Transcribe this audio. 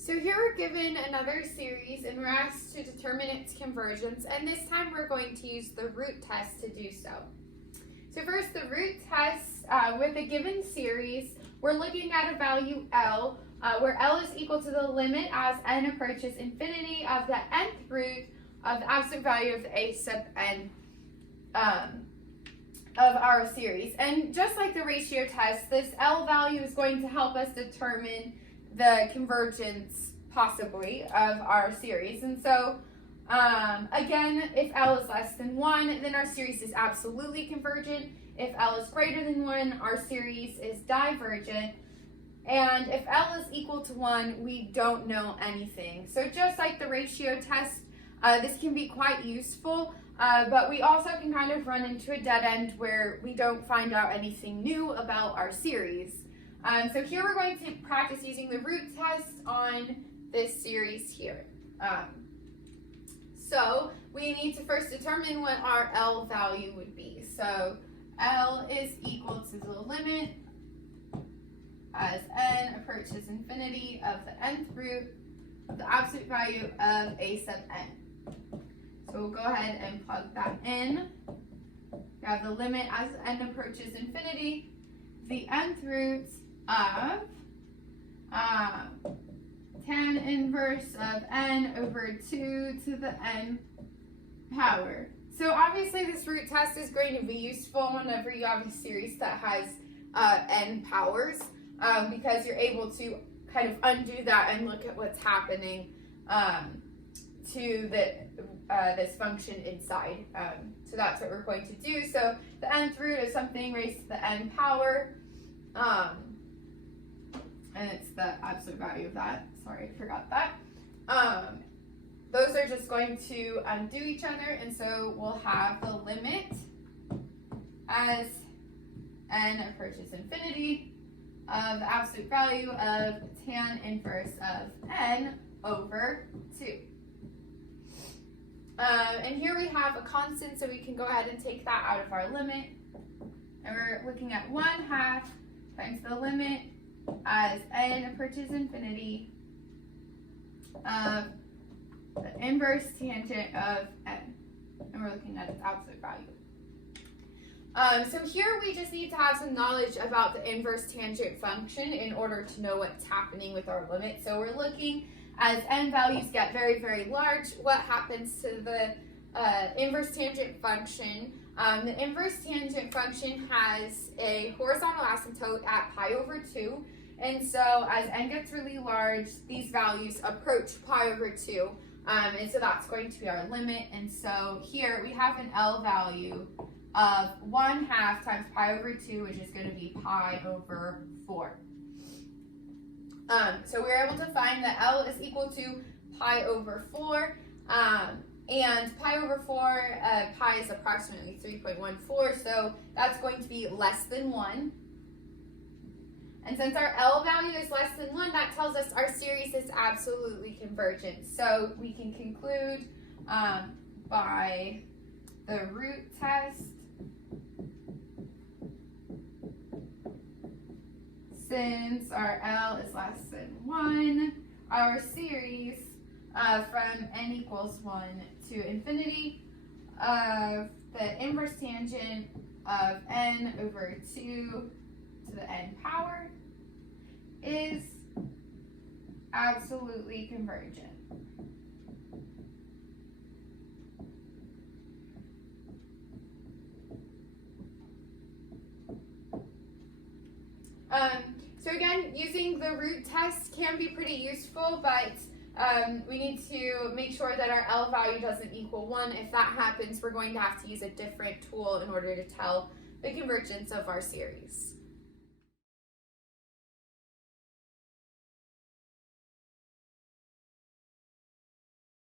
So here we're given another series and we're asked to determine its convergence, and this time we're going to use the root test to do so. So first, the root test with a given series, we're looking at a value L, where L is equal to the limit as n approaches infinity of the nth root of the absolute value of the a sub n of our series. And just like the ratio test, this L value is going to help us determine the convergence, possibly, of our series. And so, again, if L is less than 1, then our series is absolutely convergent. If L is greater than 1, our series is divergent. And if L is equal to 1, we don't know anything. So just like the ratio test, this can be quite useful, but we also can kind of run into a dead end where we don't find out anything new about our series. So here we're going to practice using the root test on this series here. So we need to first determine what our L value would be. So L is equal to the limit as n approaches infinity of the nth root of the absolute value of a sub n. So we'll go ahead and plug that in. We have the limit as n approaches infinity, the nth root of tan inverse of n over 2 to the n power. So obviously this root test is going to be useful whenever you have a series that has n powers, because you're able to kind of undo that and look at what's happening to this function inside. So that's what we're going to do. So the nth root is something raised to the n power, and it's the absolute value of that. Sorry, I forgot that. Those are just going to undo each other, and so we'll have the limit as n approaches infinity of the absolute value of tan inverse of n over 2. And here we have a constant, so we can go ahead and take that out of our limit. And we're looking at 1/2 times the limit as n approaches infinity of the inverse tangent of n. And we're looking at its absolute value. So here we just need to have some knowledge about the inverse tangent function in order to know what's happening with our limit. So we're looking as n values get very, very large, what happens to the inverse tangent function. The inverse tangent function has a horizontal asymptote at pi over 2. And so as n gets really large, these values approach pi over 2. And so that's going to be our limit. And so here we have an L value of 1/2 times pi over 2, which is going to be pi over 4. So we're able to find that L is equal to pi over 4. And pi over 4, pi is approximately 3.14, so that's going to be less than 1. And since our L value is less than 1, that tells us our series is absolutely convergent. So we can conclude by the root test, since our L is less than 1, our series from n equals 1 to infinity of the inverse tangent of n over 2 to the n power is absolutely convergent. So again, using the root test can be pretty useful, but we need to make sure that our L value doesn't equal 1. If that happens, we're going to have to use a different tool in order to tell the convergence of our series.